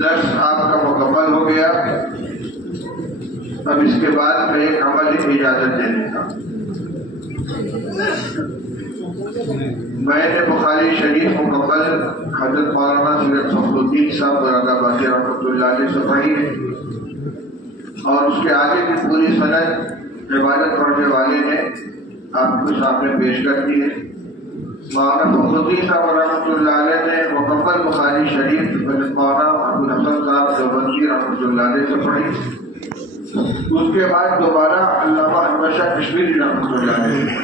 درس آپ کا مکمل ہو گیا. اب اس کے بعد میں ایک عملی اجازت دینے کا. میں نے بخاری شریف مکمل حضرت مولانا سید فخر الدین صاحب مراد آبادی رحمۃ اللہ علیہ سے پڑھی ہے، اور اس کے آگے کی پوری سند عبادت پڑھنے والے نے آپ کے سامنے پیش کر دی ہے. مولانا فخر الدین صاحب رحمۃ اللہ علیہ نے مکمل بخاری شریف حضرت مولانا ابوالحسن صاحب دیوبندی رحمۃ اللہ علیہ سے پڑھی. اس کے بعد دوبارہ علامہ احمد شاہ کشمیری رحمۃ اللہ علیہ،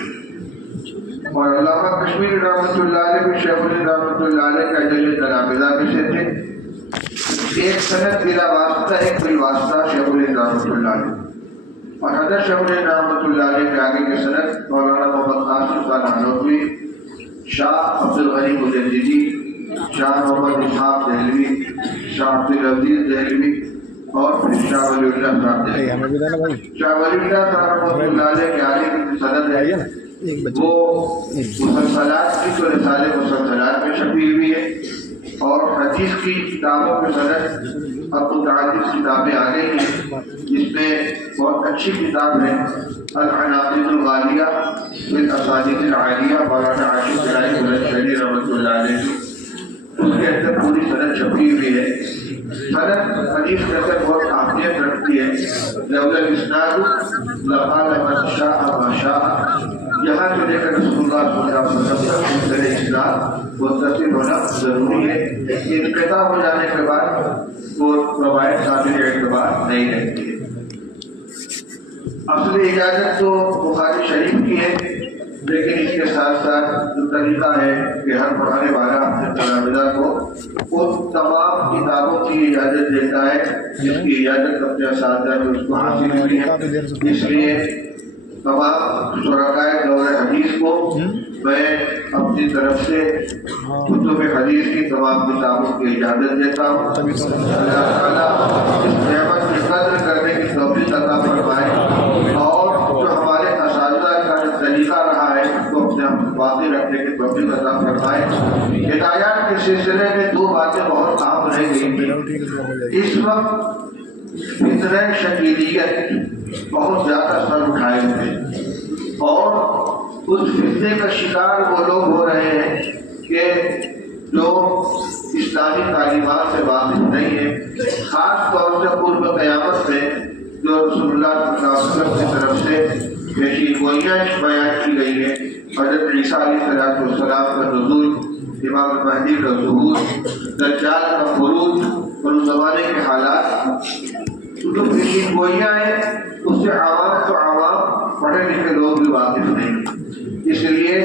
اور علامہ کشمیری رحمۃ اللہ علیہ بھی شیخ الہند رحمۃ اللہ علیہ کا جلیل تلامذہ میں سے تھے. ایک سند بلا واسطہ، ایک بالواسطہ شیخ الہند رحمۃ اللہ علیہ، اور حضرت شیخ الہند رحمۃ اللہ علیہ کے آگے کے سند مولانا محمد قاسم خان نانوتوی، شاہ عبدالغنی مجددی، شاہ محمد اسحاق دہلوی، شاہ عبدالعزیز دہلوی، اور پھر شاہ ولی اللہ صاحب دہلوی. شاہ ولی اللہ صاحب رحمۃ اللہ علیہ کے آگے کی سند ہے وہ مسلسلات کی تو رسالے مسلسلات میں چھپی ہوئی ہے، اور حدیث کی کتابوں کے سند اب متعدد کتابیں آ گئی ہیں، جس میں بہت اچھی کتاب ہے العناقید الغالیہ فی الاسانید العالیہ مولانا عاشق الہی بلندشہری رحمۃ اللہ علیہ. اس کے اندر پوری سند چھپی ہوئی ہے. سند حدیث کے اندر بہت اہمیت رکھتی ہے. لولا الاسناد لقال من شاء ما شاء، یہاں سے لے کر رسول اللہ صلی اللہ علیہ وسلم کا اسناد متصل ہونا ضروری ہے. انقطاع ہو جانے کے بعد وہ روایت قابل اعتبار نہیں رہتی ہے. اصل اجازت تو بخاری شریف کی ہے، لیکن اس کے ساتھ ساتھ جو طریقہ ہے کہ ہر پڑھانے والا اپنے تلامذہ کو ان تمام کتابوں کی اجازت دیتا ہے جس کی اجازت اپنے اساتذہ میں اس کو حاصل ہوئی ہے. اس لیے تمام شرکائے دور حدیث کو میں اپنی طرف سے کتب حدیث کی تمام کتابوں کی اجازت دیتا ہوں. اللہ تعالیٰ اس نعمت کی قدر کرنے کی توفیق عطا فرمائے، اور جو ہمارے اساتذہ کا جو طریقہ رہا ہے اس کو اپنے باقی رکھنے کی توفیق عطا فرمائے. ہدایات کے سلسلے میں دو باتیں بہت عام رہ گئی تھیں. اس وقت فتنہ شکیلیت بہت زیادہ سر اٹھائے ہوئے، اور اس فتنے کا شکار وہ لوگ ہو رہے ہیں کہ جو اسلامی تعلیمات سے واقف نہیں ہیں. خاص طور سے قرب قیامت میں جو رسول اللہ صلی اللہ علیہ وسلم کی طرف سے پیشین گوئیاں بیان کی گئی ہیں، حضرت عیسیٰ علیہ السلام کا نزول، امام مہدی کا ظہور، دجال کا خروج، اور اس زمانے کے حالات، جو پیشین گوئیاں ہیں اس سے عوام تو عوام پڑھے لکھے لوگ بھی واقف نہیں. اس لیے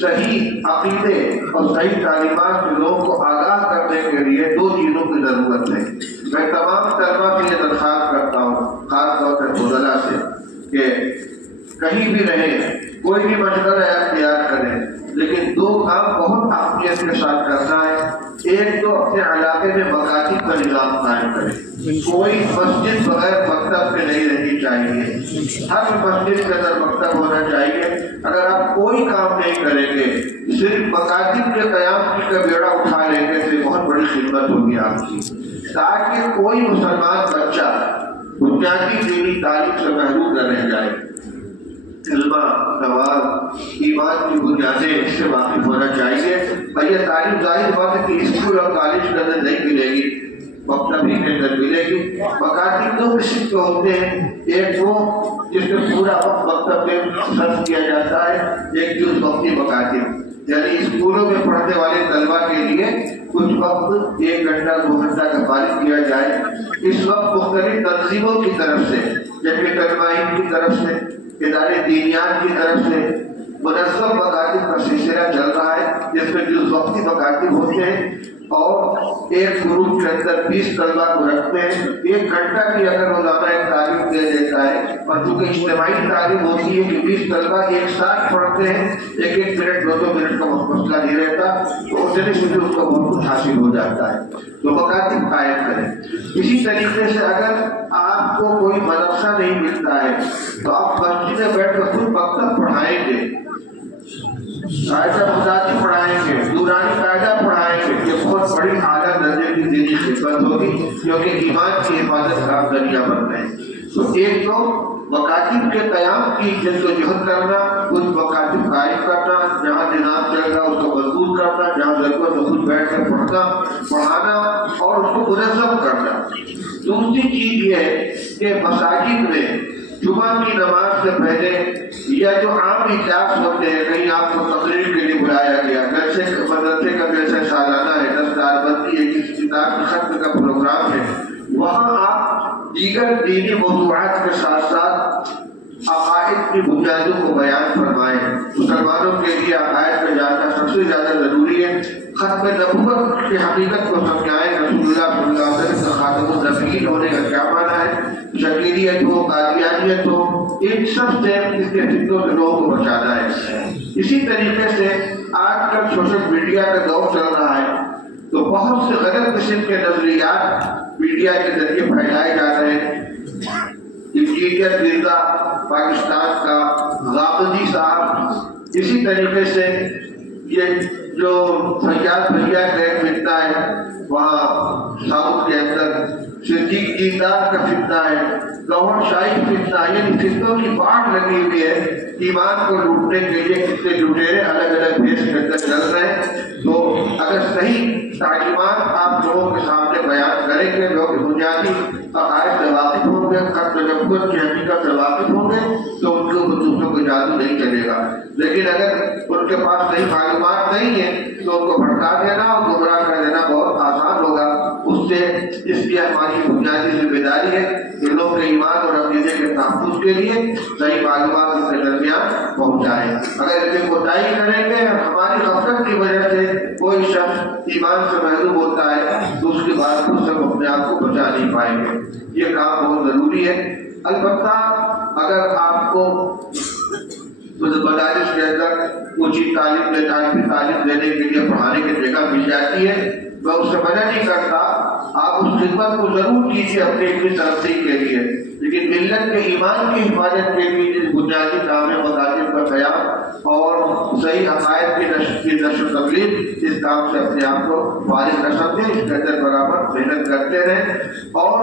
صحیح عقیدے اور صحیح تعلیمات کے لوگوں کو آگاہ کرنے کے لیے دو چیزوں کی ضرورت ہے. میں تمام طلبہ سے یہ درخواست کرتا ہوں، خاص طور سے فضلاء سے، کہ کہیں بھی رہیں، کوئی بھی مشغلہ اختیار کریں، لیکن دو کام بہت اہمیت کے ساتھ کرنا ہے. ایک تو اپنے علاقے میں مکاتب کا نظام قائم کریں. کوئی مسجد بغیر مکتب کے نہیں رہنی چاہیے. ہر مسجد کے اندر مکتب ہونا چاہیے. اگر آپ کوئی کام نہیں کریں گے، صرف مکاتب کے قیام کی کا بیڑا اٹھا لیں گے تو بہت بڑی خدمت ہوگی آپ کی، تاکہ کوئی مسلمان بچہ بنیادی دینی تعلیم سے محروم نہ رہ جائے. علم، نماز، ایمان کی بنیادیں اس سے واقف ہونا چاہیے. اور یہ تعلیم ظاہر بات ہے کہ اسکول اور کالج کے اندر نہیں ملے گی، مکتبی کے اندر ملے گی. مکاتب دو قسم کے ہوتے ہیں، ایک وہ جس میں پورا وقت مکتب میں صرف کیا جاتا ہے، ایک جز وقتی مکاتب، یعنی اسکولوں میں پڑھنے والے طلبہ کے لیے کچھ وقت 1 گھنٹہ 2 گھنٹہ کا فارغ کیا جائے. اس وقت مختلف تنظیموں کی طرف سے، جیسے علماء کی طرف سے، ادارے دینیات کی طرف سے منظم مکاتب کا سلسلہ چل رہا ہے، جس میں جز وقتی مکاتب ہوتے ہیں، اور ایک گروپ کے اندر 20 طلبہ کو رکھتے ہیں. 1 گھنٹہ کی اگر روزانہ ایک تعلیم دے دیتا ہے، اور چونکہ اجتماعی تعلیم ہوتی ہے کہ 20 طلبہ ایک ساتھ پڑھتے ہیں، 1-1 منٹ 2-2 منٹ کا مسئلہ نہیں رہتا، تو اتنے سے اس کو بہت کچھ حاصل ہو جاتا ہے. تو مکاتب قائم کریں. اسی طریقے سے اگر آپ کو کوئی مدرسہ نہیں ملتا ہے تو آپ مسجد میں بیٹھ کر خود مکتب پڑھائیں گے. قاعدہ خداتی پڑھائیں گے، نورانی قاعدہ پڑھائیں گے، یہ بہت بڑی اعلیٰ درجے کی دینی خدمت ہوگی، کیونکہ ایمان کی حفاظت کا ذریعہ بن رہے ہیں۔ تو ایک تو مکاتب کے قیام کی جدوجہد کرنا، کچھ مکاتب قائم کرنا، جہاں نظام چل رہا اس کو مضبوط کرنا، جہاں ضرورت ہے خود بیٹھ کر پڑھانا اور اس کو منظم کرنا۔ دوسری چیز یہ ہے کہ مساجد میں جمعہ کی نماز سے پہلے یا جو عام اجلاس ہوتے ہیں، کہیں آپ کو تقریر کے لیے بلایا گیا، مدرسے کا جیسے سالانہ ہے، دستار بندی ہے، کسی کتاب کی ختم کا پروگرام ہے، وہاں آپ دیگر دینی موضوعات کے ساتھ ساتھ عقائد کی بنیادوں کو بیان فرمائیں۔ مسلمانوں کے لیے عقائد کا جاننا سب سے زیادہ ضروری ہے۔ ختم نبوت کی حقیقت کو سمجھائیں، رسول اللہ صلی اللہ علیہ وسلم کا خاتم النبیین ہونے کا کیا معنی ہے، شکیلیت ہو، قادیانیت ہو، ان سب سے اس کے فتنوں سے لوگوں کو بچانا ہے۔ اسی طریقے سے آج کل سوشل میڈیا کا دور چل رہا ہے، تو بہت سے غلط قسم کے نظریات میڈیا کے ذریعے پھیلائے جا رہے ہیں۔ انجینئر مرزا پاکستان کا، غامدی صاحب، اسی طریقے سے یہ جو فیاض بھیا ٹرین ملتا ہے وہاں ساؤتھ کے اندر، صدیق دیندار کا فتنہ ہے، گوہر شاہی فتنہ، یہ فتنوں کی باڑھ لگی ہوئی ہے۔ ایمان کو لوٹنے کے لیے کتنے لٹیرے الگ الگ بھیس کے اندر چل رہے ہیں۔ تو اگر صحیح تعلیمات آپ لوگوں کے سامنے بیان کریں گے، لوگ بنیادی عقائد سے واقف ہوں گے، ختم نبوت کی حقیقت سے واقف ہوں گے، تو ان کو دوسروں کو جادو نہیں چلے گا۔ لیکن اگر ان کے پاس صحیح معلومات نہیں ہے تو ان کو بھٹکا دینا اور گمراہ کر دینا بہت آسان ہوگا۔ اس سے اس لیے ہماری بنیادی ذمہ داری ہے کہ لوگ کے ایمان اور عقیدے کے تحفظ کے لیے صحیح معلومات ان کے درمیان پہنچائیں۔ اگر اس میں کوتاہی کریں گے، ہماری غفلت کی وجہ سے کوئی شخص ایمان سے محروم ہوتا ہے تو اس کے بعد خود سے اپنے آپ کو بچا نہیں پائیں گے۔ یہ کام بہت ضروری ہے۔ البتہ اگر آپ کو مدارس کے اندر اونچی تعلیم دینے کے لیے پڑھانے کی جگہ مل جاتی ہے، میں اس سے منع نہیں کرتا، آپ اس خدمت کو ضرور کیجیے اپنے علمی ترقی کے لیے، لیکن ملت کے ایمان کی حفاظت کے لیے جس بنیادی کام مدارس کا قیام اور صحیح عقائد کی نشر و تبلیغ، اس کام سے اپنے آپ کو فارغ نہ سمجھیں، اس کے اندر برابر محنت کرتے رہیں۔ اور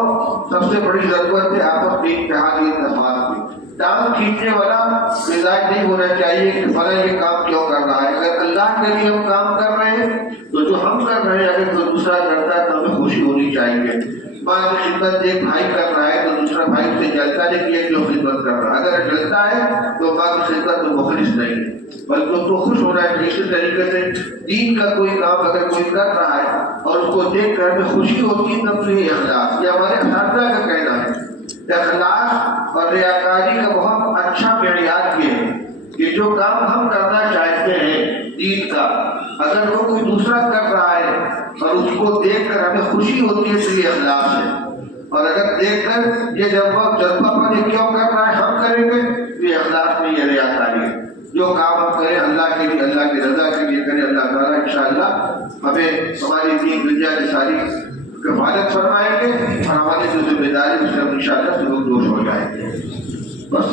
سب سے بڑی ضرورت ہے آپس میں اتحادی اتفاق کی۔ ٹانگ کھینچنے والا مزاج نہیں ہونا چاہیے کہ فلاں یہ کام کیوں کر رہا ہے۔ اگر اللہ کے لیے ہم کام کر رہے ہیں تو جو ہم کر رہے ہیں اگر کوئی دوسرا کرتا ہے تو ہمیں خوشی ہونی چاہیے۔ ماں کی خدمت ایک بھائی کر رہا ہے تو دوسرا بھائی سے جلتا ہے کہ یہ جو خدمت کر رہا ہے، اگر جلتا ہے تو ماں کی خدمت تو مخلص نہیں، بلکہ اس کو خوش ہونا ہے۔ اسی طریقے سے دین کا کوئی کام اگر کوئی کر رہا ہے اور اس کو دیکھ کر ہمیں خوشی ہوتی ہے تب تو یہ اخلاص، یہ ہمارے اساتذہ کا کہنا ہے۔ اخلاص اور ریاکاری کا بہت اچھا معیار یہ ہے کہ جو کام ہم کرنا چاہتے ہیں دین کا، اگر وہ کوئی دوسرا کر رہا ہے اور اس کو دیکھ کر ہمیں خوشی ہوتی ہے تو یہ اخلاص ہے، اور اگر دیکھ کر یہ جذبہ پر یہ کیوں کر رہا ہے ہم کریں گے تو یہ اخلاص نہیں ہے، ریاکاری ہے۔ جو کام ہم کریں اللہ کے لیے، اللہ کی رضا کے لیے کریں، اللہ تعالیٰ انشاءاللہ ہمیں ہماری دین دنیا کی ساری کفالت فرمائیں گے اور ہماری جو ذمہ داری اس سے انشاءاللہ سے دوش ہو جائیں گے۔ بس